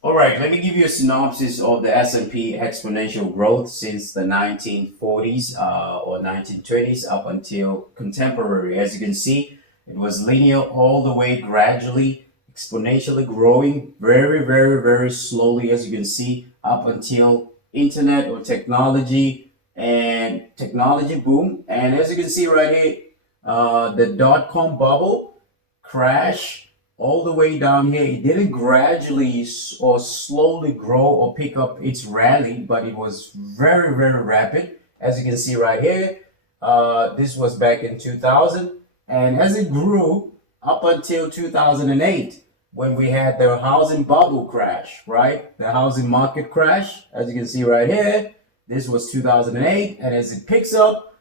All right, let me give you a synopsis of the S&P exponential growth since the 1940s or 1920s up until contemporary. As you can see, it was linear all the way, gradually, exponentially growing very, very, very slowly, as you can see, up until internet or technology and technology boom. And as you can see right here, the dot-com bubble crash all the way down here. It didn't gradually or slowly grow or pick up its rally, but it was very, very rapid. As you can see right here, this was back in 2000. And as it grew up until 2008, when we had the housing bubble crash, right? The housing market crash, as you can see right here, this was 2008. And as it picks up,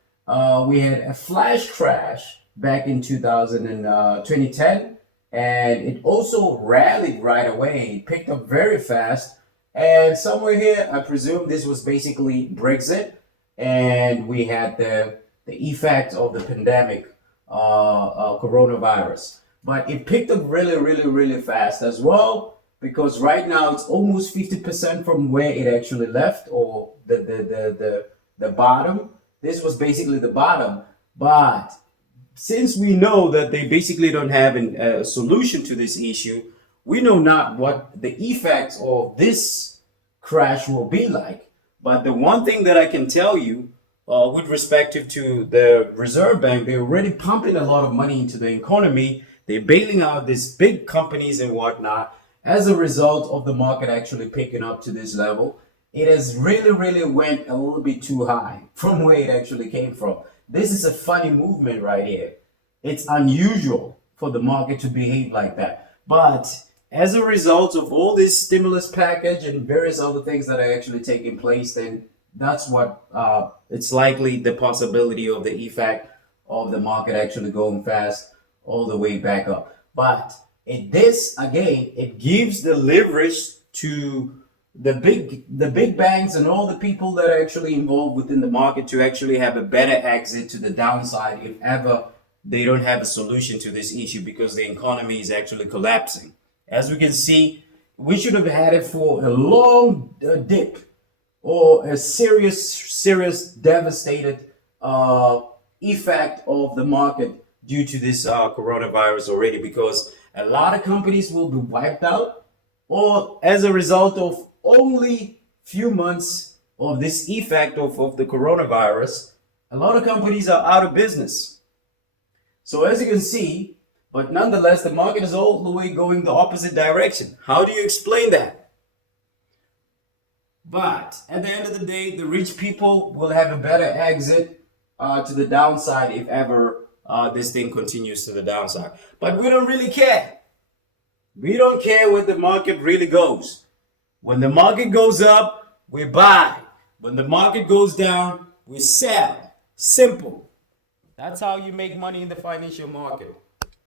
we had a flash crash back in 2010, and it also rallied right away. It picked up very fast, and somewhere here, I presume this was basically Brexit, and we had the effect of the pandemic, coronavirus. But it picked up really, really, really fast as well, because right now it's almost 50% from where it actually left, or the bottom. This was basically the bottom, but since we know that they basically don't have a solution to this issue, we know not what the effects of this crash will be like. But the one thing that I can tell you, with respect to the Reserve Bank, they're already pumping a lot of money into the economy. They're bailing out these big companies and whatnot. As a result of the market actually picking up to this level, it has really, really went a little bit too high from where it actually came from. This is a funny movement right here. It's unusual for the market to behave like that. But as a result of all this stimulus package and various other things that are actually taking place, then that's what it's likely the possibility of the effect of the market actually going fast all the way back up. But this again, it gives the leverage to the big banks and all the people that are actually involved within the market to actually have a better exit to the downside if ever they don't have a solution to this issue, because the economy is actually collapsing. As we can see, we should have had it for a long dip or a serious devastated effect of the market due to this coronavirus already, because a lot of companies will be wiped out, or as a result of only few months of this effect of the coronavirus, a lot of companies are out of business. So as you can see, but nonetheless, the market is all the way going the opposite direction. How do you explain that? But at the end of the day, the rich people will have a better exit to the downside if ever this thing continues to the downside. But we don't really care. We don't care where the market really goes. When the market goes up, we buy. When the market goes down, we sell. Simple. That's how you make money in the financial market.